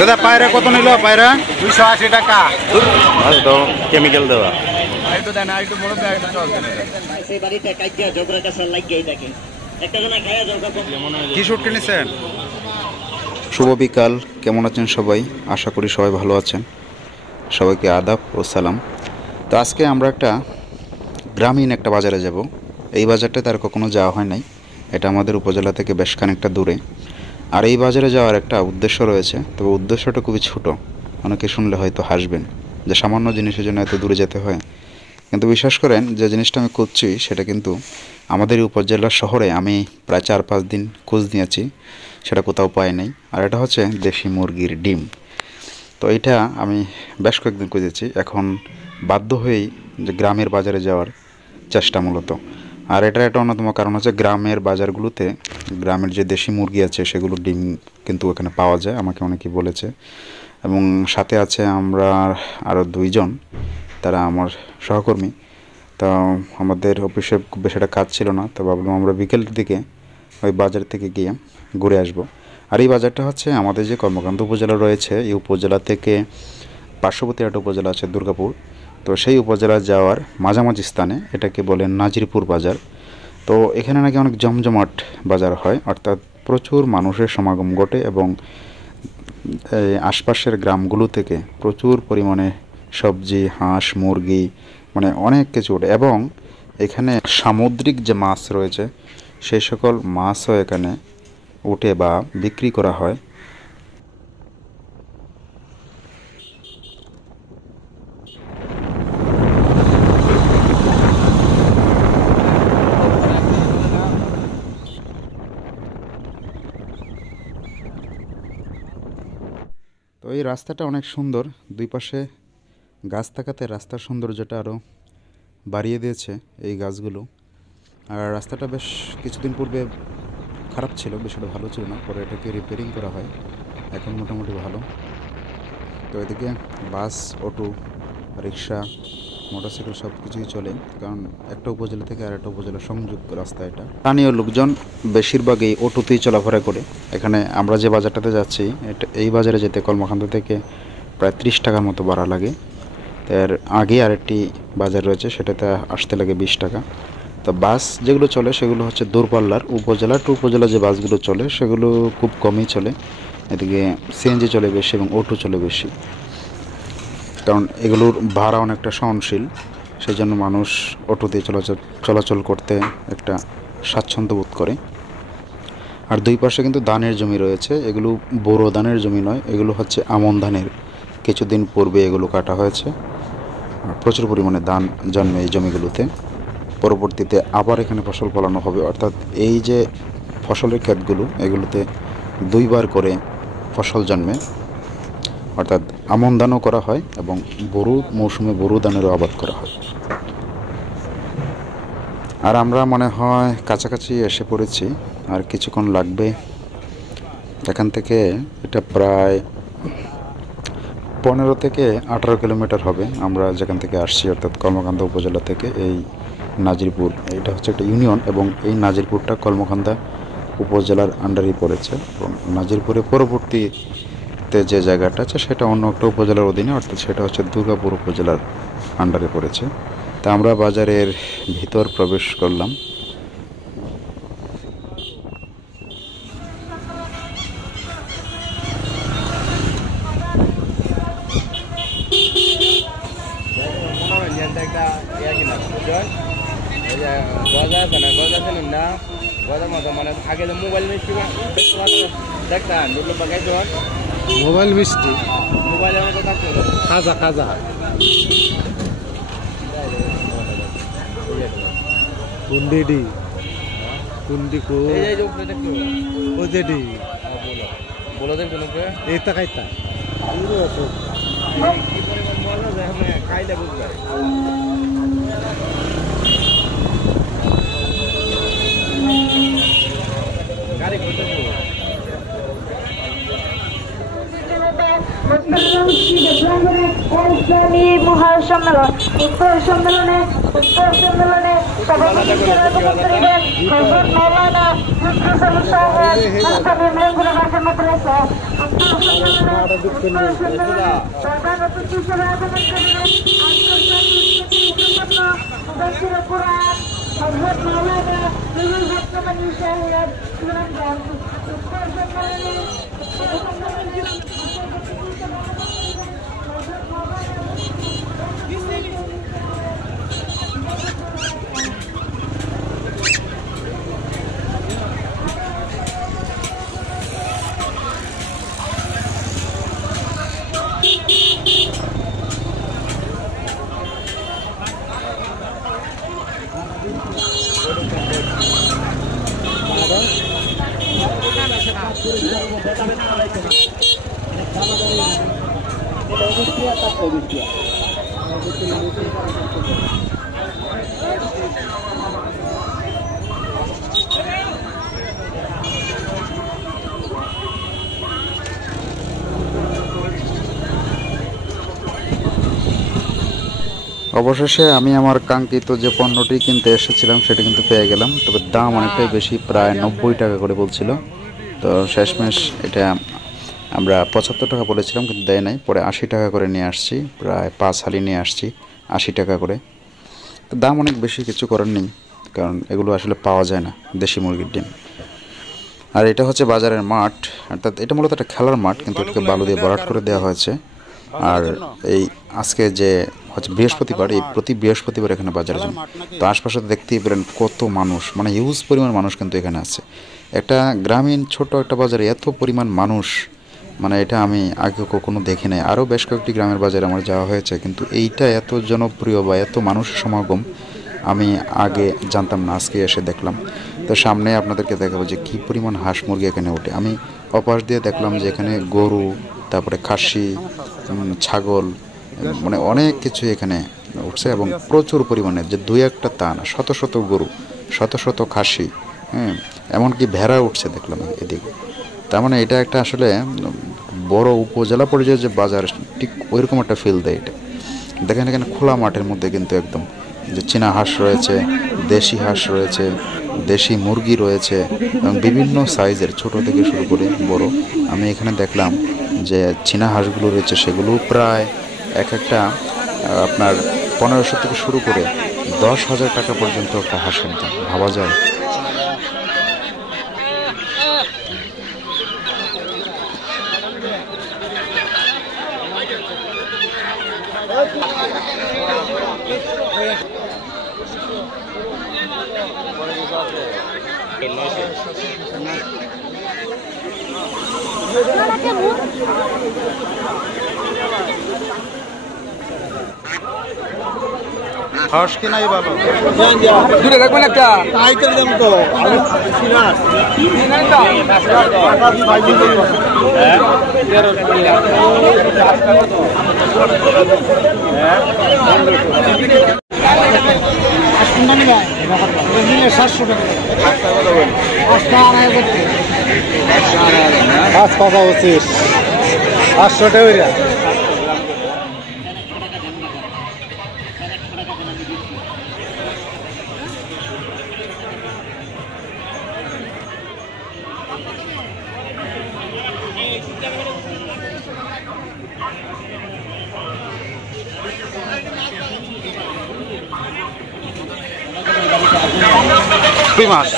দাদা পায়রা কত নিল? পায়রা 280 টাকা। তো কেমিক্যাল দেওয়া। কি শুট কিনেছেন? শুভ বিকাল, কেমন আছেন সবাই? আশা করি সবাই ভালো আছেন। সবাইকে আদাব ও সালাম। তো আজকে আমরা একটা গ্রামীণ একটা বাজারে যাব। এই বাজারটা তার কখনো যাওয়া হয় নাই। এটা আমাদের উপজেলা থেকে বেশ খানিকটা দূরে। আর এই বাজারে যাওয়ার একটা উদ্দেশ্য রয়েছে, তবে উদ্দেশ্যটা খুবই ছোট। অনেকে শুনলে হয়তো হাসবেন যে সামান্য জিনিসের জন্য এত দূরে যেতে হয়। কিন্তু বিশ্বাস করেন, যে জিনিসটা আমি খুঁজছি সেটা কিন্তু আমাদের উপজেলা শহরে আমি প্রায় 4-5 দিন খোঁজ নিয়েছি, সেটা কোথাও পাই নাই। আর এটা হচ্ছে দেশি মুরগির ডিম। তো এটা আমি বেশ কয়েকদিন খুঁজেছি, এখন বাধ্য হয়েই যে গ্রামের বাজারে যাওয়ার চেষ্টা মূলত। আর এটার একটা অন্যতম কারণ হচ্ছে গ্রামের বাজারগুলোতে গ্রামের যে দেশি মুরগি আছে সেগুলোর ডিম কিন্তু ওখানে পাওয়া যায়, আমাকে অনেকেই বলেছে। এবং সাথে আছে আমরা আরও 2 জন, তারা আমার সহকর্মী। তো আমাদের অফিসে খুব বেশি একটা কাজ ছিল না, তো ভাবলাম আমরা বিকেলের দিকে ওই বাজার থেকে গিয়ে ঘুরে আসব। আর এই বাজারটা হচ্ছে আমাদের যে কর্মকাণ্ড উপজেলা রয়েছে, এই উপজেলা থেকে পার্শ্ববর্তী একটা উপজেলা আছে দুর্গাপুর। তো সেই উপজেলা যাওয়ার মাঝামাঝি স্থানে এটাকে বলে নাজিরপুর বাজার। তো এখানে নাকি অনেক জমজমাট বাজার হয়, অর্থাৎ প্রচুর মানুষের সমাগম ঘটে এবং আশপাশের গ্রামগুলো থেকে প্রচুর পরিমাণে সবজি, হাঁস, মুরগি, মানে অনেক কিছু ওঠে। এবং এখানে সামুদ্রিক যে মাছ রয়েছে সেই সকল মাছও এখানে উঠে বা বিক্রি করা হয়। তো এই রাস্তাটা অনেক সুন্দর, দুই পাশে গাছ থাকাতে রাস্তার সৌন্দর্যটা আরও বাড়িয়ে দিয়েছে এই গাছগুলো। আর রাস্তাটা বেশ কিছুদিন পূর্বে খারাপ ছিল, বিষয়টা ভালো ছিল না, পরে এটাকে রিপেয়ারিং করা হয়, এখন মোটামুটি ভালো। তো এদিকে বাস, অটো, রিক্সা, মোটরসাইকেল সব কিছুই চলে, কারণ একটা উপজেলা থেকে আরেকটা উপজেলা সংযুক্ত রাস্তা এটা। স্থানীয় লোকজন বেশিরভাগই অটোতেই চলাফেরা করে। এখানে আমরা যে বাজারটাতে যাচ্ছি, এই বাজারে যেতে কর্মকাণ্ড থেকে প্রায় 30 টাকার মতো ভাড়া লাগে। এর আগে আরেকটি বাজার রয়েছে, সেটাতে আসতে লাগে 20 টাকা। তো বাস যেগুলো চলে সেগুলো হচ্ছে দূরপাল্লার, উপজেলা টু উপজেলা যে বাসগুলো চলে সেগুলো খুব কমই চলে। এদিকে সিএনজি চলে বেশি এবং অটো চলে বেশি, কারণ এগুলোর ভাড়া অনেকটা সহনশীল, সেই জন্য মানুষ অটোতে চলাচল করতে একটা স্বাচ্ছন্দ্য বোধ করে। আর দুই পাশে কিন্তু ধানের জমি রয়েছে, এগুলো বোরো ধানের জমি নয়, এগুলো হচ্ছে আমন ধানের। কিছুদিন পূর্বে এগুলো কাটা হয়েছে, প্রচুর পরিমাণে ধান জন্মে এই জমিগুলোতে। পরবর্তীতে আবার এখানে ফসল ফলানো হবে, অর্থাৎ এই যে ফসলের ক্ষেতগুলো এগুলোতে 2 বার করে ফসল জন্মে, অর্থাৎ আমন ধানও করা হয় এবং বোরো মৌসুমে বোরো ধানেরও আবাদ করা হয়। আর আমরা মনে হয় কাছাকাছি এসে পড়েছি, আর কিছুক্ষণ লাগবে এখান থেকে। এটা প্রায় 15 থেকে 18 কিলোমিটার হবে আমরা যেখান থেকে আসছি, অর্থাৎ কর্মকান্দা উপজেলা থেকে। এই নাজিরপুর, এটা হচ্ছে একটা ইউনিয়ন এবং এই নাজিরপুরটা কর্মকান্দা উপজেলার আন্ডারেই পড়েছে। এবং নাজিরপুরে পরবর্তীতে যে জায়গাটা আছে সেটা অন্য একটা উপজেলার অধীনে, অর্থাৎ সেটা হচ্ছে দুর্গাপুর উপজেলার আন্ডারে পড়েছে। তা আমরা বাজারের ভিতর প্রবেশ করলাম। মোবাইল মিষ্টি, খাজা খাজা, কুন্ডিডি কুন্ডি কো ওজেডি বলো দেন কোন কে এইটা খাইতা পুরো আছে কি পরিমাণ মজা যায় আমরা খাইলে বুঝবে। গাড়ি কইতে মহাসম্মেলন উত্তর সম্মেলনে মৌলানা প্রধান অতিথি হিসেবে আগমন করবেন মুদাসসির কুরআন হযরত মাওলানা নুরুল হক মাদানী সাহেব সুনামগঞ্জ উত্তর অবশেষে আমি আমার কাঙ্ক্ষিত যে পণ্যটি কিনতে এসেছিলাম সেটা কিন্তু পেয়ে গেলাম, তবে দাম অনেকটাই বেশি, প্রায় 90 টাকা করে বলছিল। তো শেষমেশ এটা আমরা 75 টাকা বলেছিলাম কিন্তু দেয় নাই, পরে 80 টাকা করে নিয়ে আসছি, প্রায় 5 হালি নিয়ে আসছি 80 টাকা করে। তো দাম অনেক বেশি, কিছু করার নেই, কারণ এগুলো আসলে পাওয়া যায় না দেশি মুরগির ডিম। আর এটা হচ্ছে বাজারের মাঠ, অর্থাৎ এটা মূলত একটা খেলার মাঠ, কিন্তু এটাকে বালু দিয়ে ভরাট করে দেওয়া হয়েছে। আর এই আজকে যে হচ্ছে বৃহস্পতিবার, এই প্রতি বৃহস্পতিবার এখানে বাজারে যান, তো আশপাশে দেখতেই পেলেন কত মানুষ, মানে হিউজ পরিমাণ মানুষ কিন্তু এখানে আছে। একটা গ্রামীণ ছোট একটা বাজারে এত পরিমাণ মানুষ, মানে এটা আমি আগে কখনো দেখি নাই। আরও বেশ কয়েকটি গ্রামের বাজারে আমার যাওয়া হয়েছে, কিন্তু এইটা এত জনপ্রিয় বা এত মানুষের সমাগম আমি আগে জানতাম না, আজকে এসে দেখলাম। তো সামনে আপনাদেরকে দেখাবো যে কী পরিমাণ হাঁস মুরগি এখানে ওঠে। আমি অপাশ দিয়ে দেখলাম যে এখানে গরু, তারপরে খাসি, ছাগল, মানে অনেক কিছু এখানে উঠছে, এবং প্রচুর পরিমাণে, যে দুই একটা তা না, শত শত গরু, শত শত খাসি, এমনকি ভেড়া উঠছে দেখলাম এদিকে। তার মানে এটা একটা আসলে বড় উপজেলা পর্যায়ে যে বাজার, ঠিক ওইরকম একটা ফিল দেয় এটা। দেখেন এখানে খোলা মাঠের মধ্যে কিন্তু একদম যে চীনা হাঁস রয়েছে, দেশি হাঁস রয়েছে, দেশি মুরগি রয়েছে, এবং বিভিন্ন সাইজের, ছোট থেকে শুরু করে বড়। আমি এখানে দেখলাম যে চীনা হাঁসগুলো রয়েছে, সেগুলো প্রায় এক একটা আপনার 1500 থেকে শুরু করে 10,000 টাকা পর্যন্ত একটা হাঁসের দাম, ভাবা যায়। হাঁস কিনাই ভালো, দূরে দেখবেন একটা আইটেম দাম তো পাঁচ পাঁচা 25 500 টাকা। কই মাছ,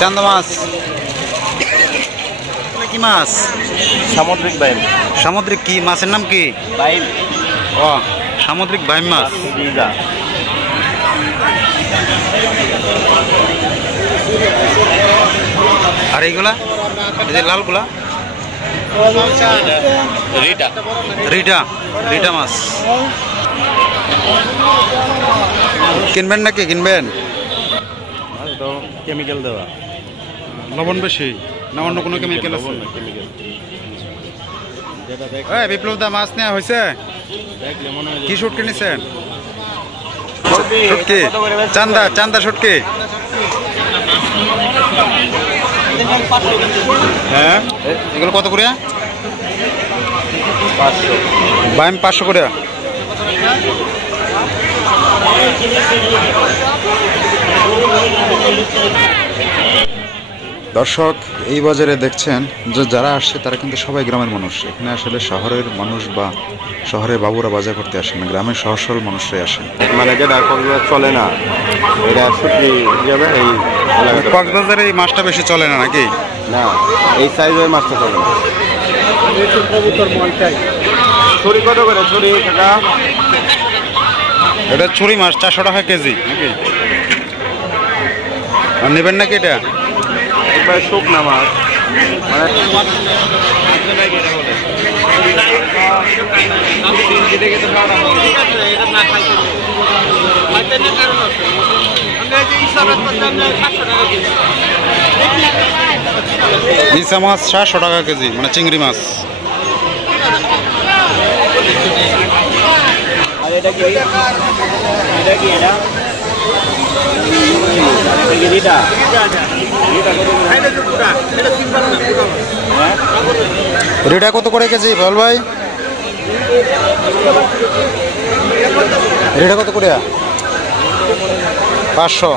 চান্দা মাছ, কি মাছ? সামুদ্রিক বাইম। সামুদ্রিক কি মাছের নাম কি? বাইম। ও, সামুদ্রিক বাইম মাছ। আর এইগুলা, এই যে লালগুলা? রিটা। রিটা, রিটা মাছ কিনবেন নাকি? কিনবেন? মাছ তো কেমিক্যাল দেওয়া, লবণ বেশি না অন্য কোনো কেমিক্যাল আছে? লবণ না, কেমিক্যাল। যেটা দেখ এই বিপ্লব দা, মাছ নেওয়া হয়েছে? দেখলে মনে হয় কি শুটকি নিছেন? শুটকি চান্দা শুটকি। হ্যাঁ, এগুলো কত করে? 500। বাইম 500 করে। দর্শক, এই বাজারে দেখছেন যে যারা আসছে তারা কিন্তু সবাই গ্রামের মানুষ। এখানে আসলে শহরের মানুষ বা শহরের বাবুরা বাজার করতে আসেন না, গ্রামের সহজ সরল মানুষরাই আসেন। মানে যেটা কক্সবাজার চলে না, এটা শুটকি যাবে এই এলাকাতে। কক্সবাজারে এই মাছটা বেশি চলে না নাকি? না, এই সাইজের মাছটা চলে না। ছুরি কত করে? ছুরি কাকা? এটা ছুরি মাছ 400 টাকা কেজি নাকি? আর নেবেন নাকি এটা? একবার শুকনা মাছ মানে ইসা মাছ 700 টাকা কেজি, মানে চিংড়ি মাছ। আর এটা কি? এটা কি? এটা রেটা কত করে কেজি বল ভাই? রেটা কত করে? 500।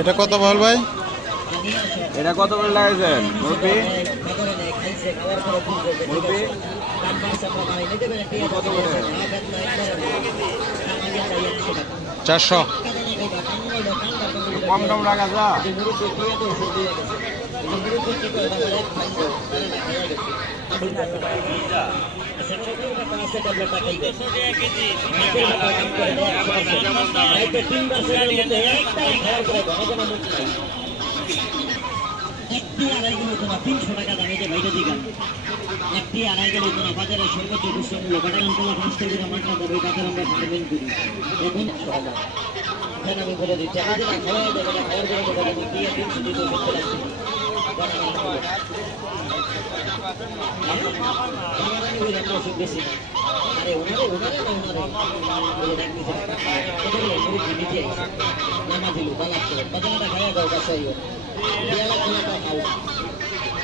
এটা কত বল ভাই? এটা কত করে লাগাইছেন মুরব্বি? মুরব্বি কত করে? 400। কম দাম লাগা যা। একটি আড়াই কিলো তোমার 300 টাকা দামে যে ভাইটা দিগাম একটি আড়াই কিলো তোমার বাজারে সর্বোচ্চ খুচরা মূল্য বাটারাম তোলা 5 টাকা আমার টাকা ওই বাজার আমরা ফার্মিং করি এখন এখানে আমি বলে দিচ্ছি আমি যেটা খাওয়া দেবো না খাওয়ার জন্য দেবো আমি দিয়ে 300 দিতে করতে লাগছি বেশি আরে ওনারে নামা দিল বালাপ করে বাজারটা খাওয়া দাও বাসাইও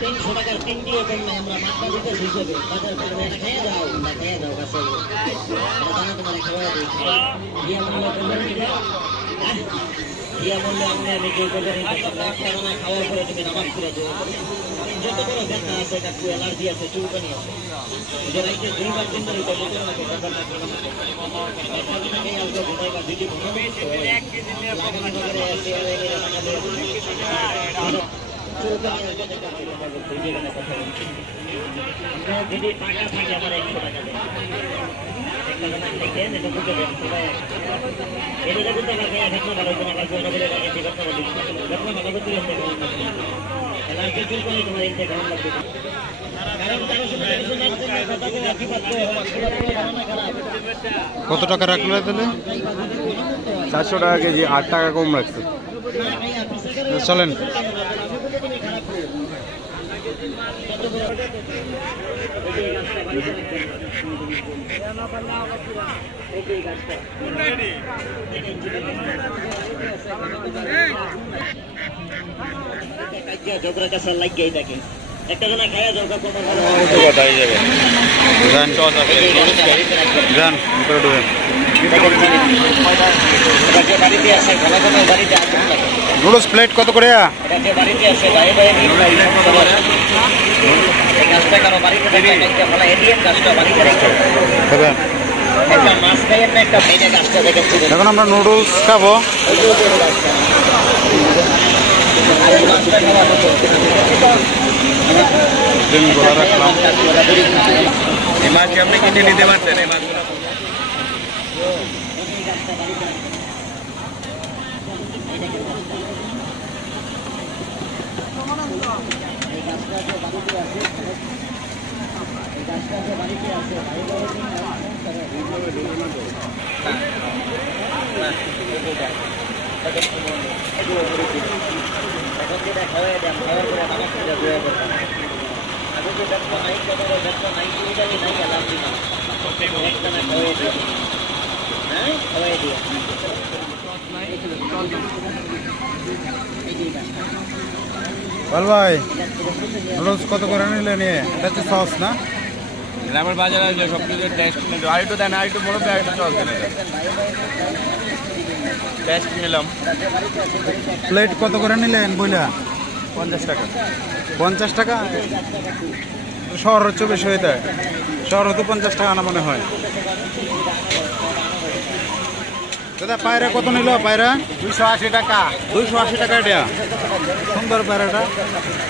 300 টাকার 3 দিয়ে কমে আমরা মাত্রা দিতে হিসেবে বাজার করে খেয়ে যাও না খেয়ে যাও কাছে দানা তোমার খাওয়া দিই দিয়া মূল্য করবেন দিয়া মূল্য আমি কেউ করবেন একটা দানা খাওয়ার পরে তুমি নামাজ করে দেবো যত বড় ব্যথা আছে কাকু অ্যালার্জি আছে চুলকানি আছে যে রাইতে 2 বার 3 বার এটা বলতে না ব্যাপারটা যদি টাকা থাকে আমার 100 টাকা দেয় একটা দানা দেখেন এটা বুঝে দেন সবাই এটা যদি টাকা দেয় ঘটনা ভালো কোনো কাজ না বলে টাকা দিয়ে ঘটনা বলি ঘটনা ভালো করে তুলে দেন অ্যালার্জি চুলকানি তোমার ইনতে কেমন লাগবে কত টাকা রাখলে তাহলে? 400 টাকা কেজি, 8 টাকা কম রাখছে। চলেন। ঝগড়া কাছে লাগিয়ে থাকে একটা জানা খায়া যাও তোমার ভালো যান উপরে ঢুকেন। বাড়িতে আসে ঘন ঘন বাড়িতে আসে নুডলস প্লেট কত করে? বাড়িতে আসে ভাই ভাই কাজটা কারো বাড়িতে একটা ভালো এটিএম কাজটা বাড়িতে রেখে দেবেন। একটা মাছ খাইয়েন না একটা ভেজে কাজটা দেখেছি এখন আমরা নুডলস খাবো। রাখলাম এই মাছ কি আপনি কিনে নিতে পারতেন? এই মাছগুলো বাড়িতে আছে বল ভাই রোজ কত করে নিলে নিয়ে এটা হচ্ছে সস না গ্রামের বাজারে আসলে সব কিছু টেস্ট নিল আর একটু দেন আর একটু বড় একটা চল দেন টেস্ট নিলাম প্লেট কত করে নিলেন বইলা 50 টাকা 50 টাকা শহর হচ্ছে বেশি হয়ে যায় শহর হতে 50 টাকা আনা মনে হয় দাদা পায়রা কত নিল পায়রা 280 টাকা 280 টাকা এটা সুন্দর পায়রাটা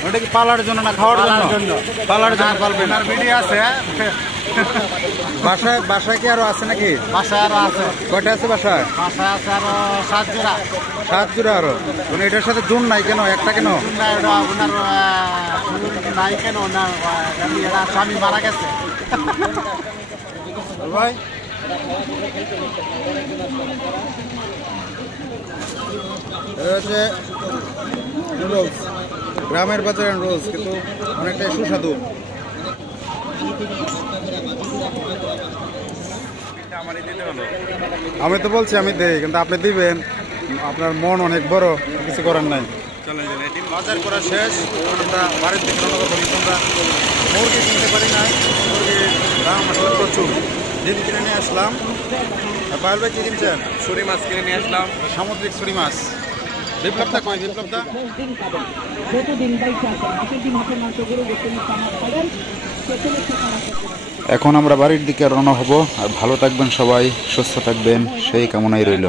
ওটা কি পালার জন্য না খাওয়ার জন্য পালার জন্য পালবেন আর ভিডিও আছে বাসায় কি আরো আছে নাকি বাসায় আরো আছে কয়টা আছে বাসায় আছে আরো 7 জোড়া 7 জোড়া আরো মানে এটার সাথে জুন নাই কেন একটা কেন ওনার নাই কেন ওনার স্বামী মারা গেছে ভাই হচ্ছে রোজ গ্রামের বাজারের রোজ কিন্তু অনেকটাই সুস্বাদু আমি তো বলছি আমি দেই কিন্তু আপনি দিবেন আপনার মন অনেক বড় কিছু করার নাই বাজার করা শেষ আমরা বাড়ির দিকে রওনা করবো কিন্তু আমরা মুরগি কিনতে পারি নাই মুরগির দাম আসলে প্রচুর ডিম কিনে নিয়ে আসলাম আর পায়েল ভাই কি কিনছেন ছুরি মাছ কিনে নিয়ে আসলাম সামুদ্রিক ছুরি মাছ বিপ্লবদা কয় বিপ্লবদা এখন আমরা বাড়ির দিকে রওনা হব আর ভালো থাকবেন সবাই সুস্থ থাকবেন সেই কামনাই রইল